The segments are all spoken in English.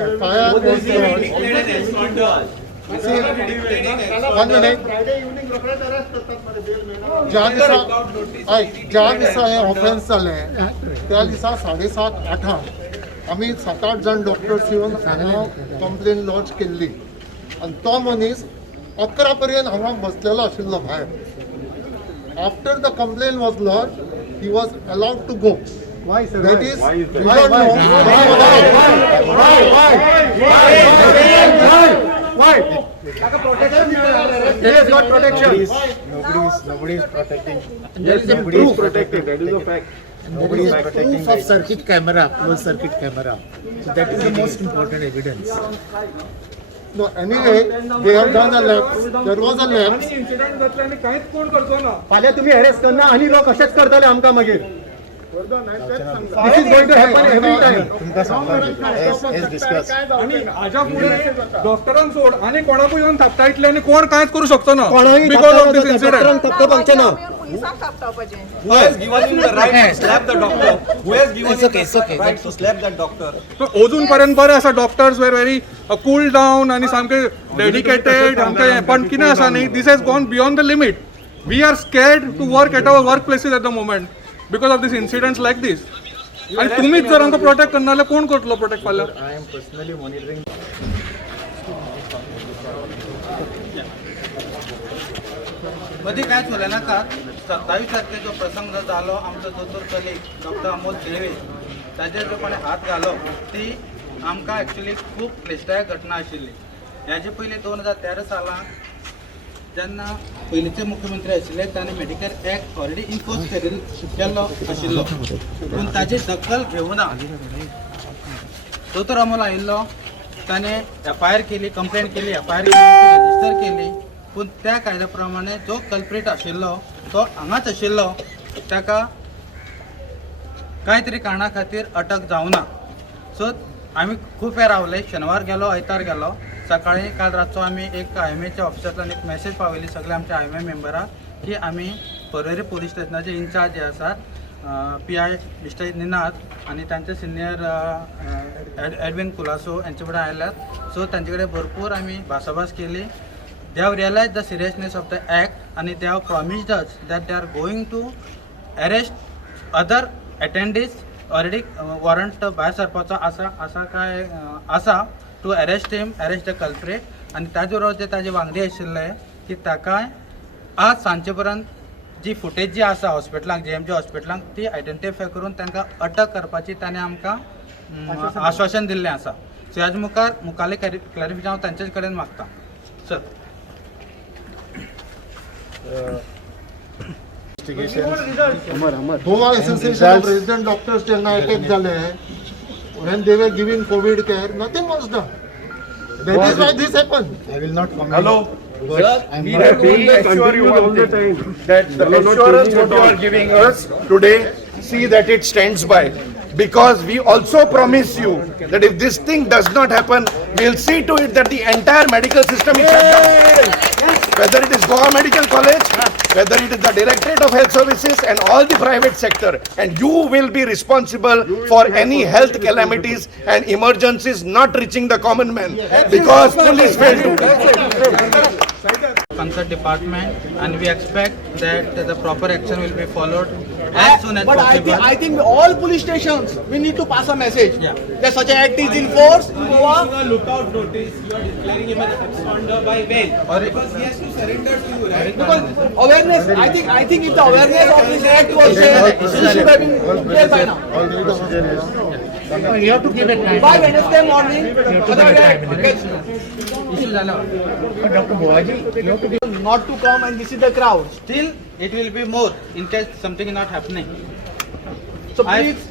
FIR was one minute. ज्या दिसा हे offence जाले त्या दिसा 7:30-8 आमी 7-8 जण डॉक्टर्स येवन हांगा कंप्लेन लॉन्च केल्ली आनी तो मनीस 11 पर्यंत हांगा बसलेलो आशिल्लो भायर. After the complain was launch he was allowed to go. Why, sir? That is, why? we don't know. Why? There is not protection. Nobody is protecting. There is Nobody is protected. That is a fact. Nobody is protecting. Proof of circuit camera, closed circuit camera. So that is the most important evidence. No, anyway, they have done a lapse. There was a lapse. फाल्यां तुम्ही arrest करना आणि लोक असेच करतले आमकां मागीर. This is going to happen every time. आणि हाच्या पुढे डॉक्टरांक सोड आणि कोणाकूय येऊन थापता इतले आणि कोण कांयच करू शकतो ना कोणाही बिकॉज ऑफ दिस इन्सिडेंट. थपपाचें ना. पुलिसांक थापटावपाचें. Who has given him the right to slap the doctor? Who has given him the right to slap that doctor? अजून पर्यंत बरे आसा डॉक्टर्स वेर व्हेरी कूल डावन आणि सामके डेडिकेटेड सामके. पण कितें आसा न्ही, this has gone beyond the limit. We are scared to work at our work places at the moment because of this incidents like these. आणि तुम्हीच जर आमकां प्रोटेक्ट करना जाल्यार कोण करतलो प्रोटेक्ट फाल्यां? I am personally monitoring. मधी काय झालं ना का 27 तारखेचो प्रसंग जो जालो आमचो दोतोर कलीग डॉक्टर अमोल देवे ताजेर जो कोणें हात घालो ती आमकां एक्चुली खूब क्लिश्टदायक घटना आशिल्ली. ह्याचे पयलीं 2013 सालांत जेन्ना पयलींचे मुख्यमंत्री आशिल्ले ताणें मेडिकल एक्ट ऑलरेडी इन्फोर्स केल्लो आशिल्लो पूण ताची दखल घेवना. दोतोर अमोल आयिल्लो ताणें FIR केली, कंप्लेंट केली, FIR रजिस्टर केली. पूण त्या कायद्या प्रमाणे जो कल्प्रेट आशिल्लो तो हांगाच आशिल्लो ताका कांय तरी कारणां खातीर अटक जावना. सो आमी खूब वेळ रावले. शेनवार गेलो, आयतार गेलो. सकाळी काल रातचो आमी एक IMAच्या ऑफिसांतल्यान एक मॅसेज पावयली सगळे आमच्या IMA मेंबराक की आमी पर्वरी पोलीस स्टेशनाचे इन्चार्ज जे आसात PI मिस्टर निनाद आणि त्यांचे सिनियर एडविन कुलासो यांचे कडेन आयल्यात. सो तांचे कडेन भरपूर आमी भासाभास केली. They have realized the seriousness of the act and they have promised us that they are going to arrest other attendees. Already warrant भायर सरपाचो आसा काय आसा टू arrest the culprit. आणि ताजे बरोबर जे ताजे वांगडी आशिल्ले की ताका आज सांचे पर्यंत जी फुटेज जी आसा हॉस्पिटलांक JMJ हॉस्पिटलांक ती आयडेंटिफाय करून तांकां अटक करपाची ताणें आमकां आश्वासन दिल्लें आसा. सो ह्याच मुखाल्लें क्लॅरिफिकेशन हांव तांचे कडेन मागतां. Sir Goa Association of Resident Doctors जेन्ना अटॅक जाले when they were giving COVID care, nothing was done. That is why this happened. I will not comment. Hello. I'm We not. assure you all the time that the assurance what you are giving us today, see that it stands by. Because we also promise you that if this thing does not happen, we'll see to it that the entire medical system is shut down. Whether it is Goa Medical College, whether it is the Directorate of Health Services and all the private sector, and you will be responsible for any health calamities and emergencies not reaching the common man because police failed to. Concerned department and we expect that the proper action will be followed as soon as but possible. I think all police stations we need to pass a message that such an act is in force in Goa. A lookout notice, you are declaring him as absconder by bail, because he has to surrender to you, right? Because awareness, I think if the awareness of this act was there, he should have been there by now. You have to give it time. By Wednesday morning, Issue झाला. Dr. Boaji, you have to give. not to come and this is the crowd. Still, it will be more in case something is not happening. So please,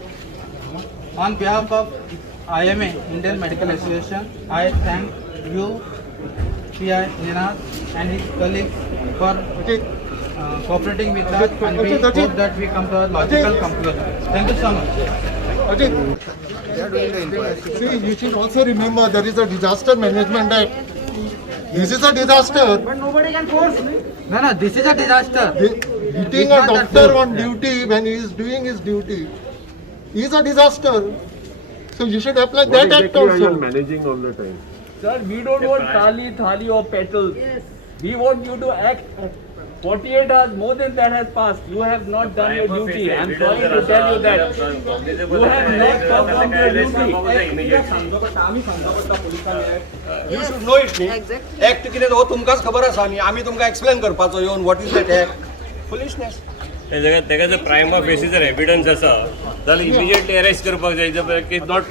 On behalf of IMA, Indian Medical Association, I thank you, PI Ninad and his colleagues for cooperating with us, and we hope that we come to a logical conclusion. Thank you so much. See, you should also remember there is a disaster management act. This is a disaster. but nobody can force me. No, this is a disaster. Hitting a doctor on duty when he is doing his duty is a disaster. So you should apply that act also. managing all the time? Sir, we don't want thali or petals. We want you to act. 48 hours, more than that has passed. You have not done your duty. I'm sorry to tell you that. You have not performed your duty. You should know it न्ही. Act कितें हो तुमकांच खबर आसा न्ही. आमी तुमकां explain करपाचो येवन what is that act. Foolishness. तेका जर प्रायमा फेसी जर एविडन्स आसा जाल्यार इमिजिएटली अरेस्ट करपाक जाय जर केस नॉट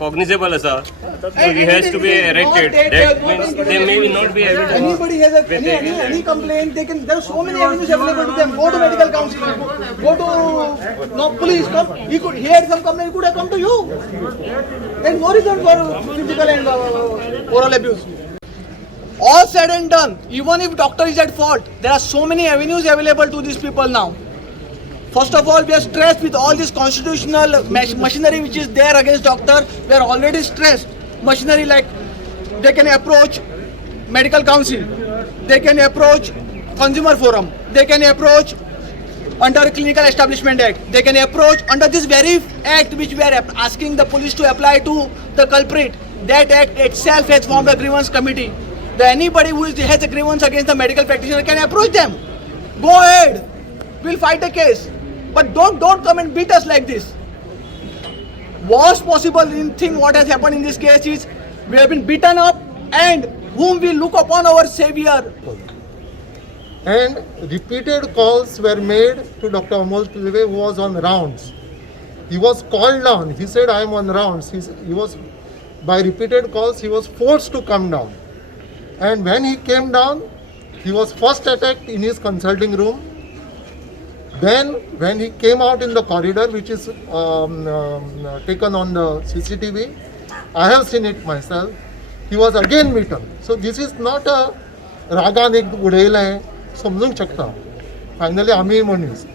कॉग्निजेबल आसा he has to be arrested that means they may not be evidence Anybody has any complaint, they can. There are so many avenues available to them. Go to medical counseling. Go to police. Come. He had some complaint. He could have come to you. There's no reason for physical and oral abuse. All said and done, even if doctor is at fault, there are so many avenues available to these people now. First of all, we are stressed with all this constitutional machinery which is there against doctor. We are already stressed. Machinery like they can approach medical council, they can approach consumer forum, they can approach under Clinical Establishment Act, they can approach under this very act which we are asking the police to apply to the culprit. That act itself has formed a grievance committee. Anybody who has a grievance against the medical practitioner can approach them. Go ahead, we'll fight the case. But don't come and beat us like this. Worst possible thing what has happened in this case is we have been beaten up and whom we look upon our savior. And repeated calls were made to Dr. Amol Pilve, who was on rounds. He was called down. He said, I am on rounds. He was, by repeated calls, he was forced to come down. And when he came down, he was first attacked in his consulting room. Then when he came out in the corridor, which is taken on the CCTV, I have seen it myself, he was again beaten. So this is not a रागान एक उडयलें समजूंक शकता. Finally आमी मनीस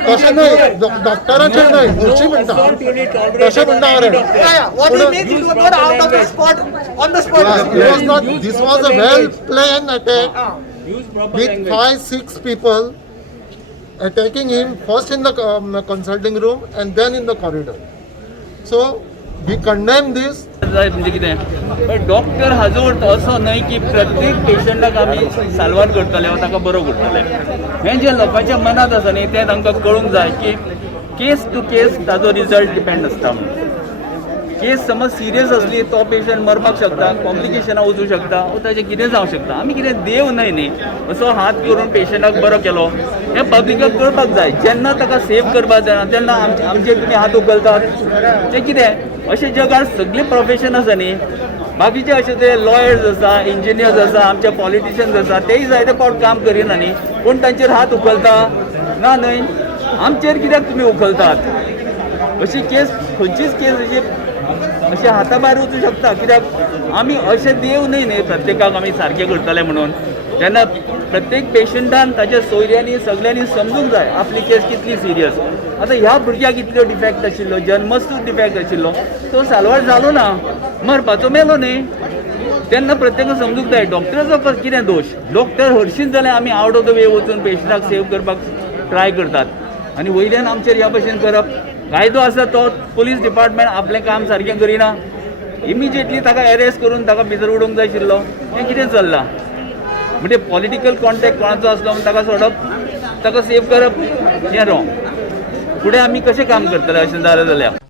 तशें न्हय, डॉक्टराचेर न्हय, घरची म्हणटा तशें म्हणटा What he makes it was out of the spot, on the spot. This was a well planned attack with 5-6 people attacking him first in the consulting room and then in the corridor. So we condemn this. म्हणजे कितें पण doctor हाजो अर्थ असो न्हय की प्रत्येक पेशंटाक आमी साल्वार करतले वा ताका बरो करतले. हें जें लोकांच्या मनांत आसा न्ही तें तांकां कळूंक जाय की केस टू केस ताजो रिजल्ट डिपेंड आसता म्हणून. केस समज सिरियस असली तो पेशंट मरपाक शकता, कॉम्प्लिकेशनां वचूंक शकता, वा ताचें कितें जावंक शकता. आमी कितें देव न्हय न्ही असो हात करून पेशंटाक बरो केलो हें पब्लिकाक कळपाक जाय. जेन्ना ताका सेव करपाक जायना तेन्ना आमचे तुमी हात उखलतात तें कितें. अशें जगात सगळे प्रोफेशन आसा न्ही, बाकीचे अशे ते लॉयर्स आसा, इंजिनियर्स आसा, आमचे पॉलिटिशियन्स आसा, तेय जायते फावट काम करिना न्ही, पूण तांचेर हात उखलता ना न्हय. आमचेर कित्याक तुमी उखलतात. अशी केस खंयचीच केस अशी हाता भायर वचूं शकता. कित्याक आमी अशे देव न्हय न्ही प्रत्येकाक आमी सारकें करतले म्हणून. तेन्ना प्रत्येक पेशंटान ताच्या सोयऱ्यांनी सगळ्यांनी समजूंक जाय आपली केस कितली सिरियस. आतां ह्या भुरग्याक इतलो डिफेक्ट आशिल्लो, जन्मस्थूच डिफेक्ट आशिल्लो, तो साल्वार जालो ना, मरपाचो मेलो न्ही. तेन्ना प्रत्येकान समजूंक जाय डॉक्टराचो कितें दोश. डॉक्टर हरशींच जाल्यार आमी आवट ऑफ द वे वचून पेशंटाक सेव करपाक ट्राय करतात आनी वयल्यान आमचेर ह्या भशेन करप. कायदो आसा तो पुलीस डिपार्टमेंट आपलें काम सारकें करिना. इमिजिएटली ताका अरेस्ट करून ताका भितर उडोवंक जाय आशिल्लो. हें कितें चल्लां. म्हणजे पॉलिटिकल कॉन्टॅक्ट कोणाचो आसलो म्हण ताका सोडप, ताका सेव करप हें रॉंग. फुडें आमी कशें काम करतले अशें जालें जाल्यार.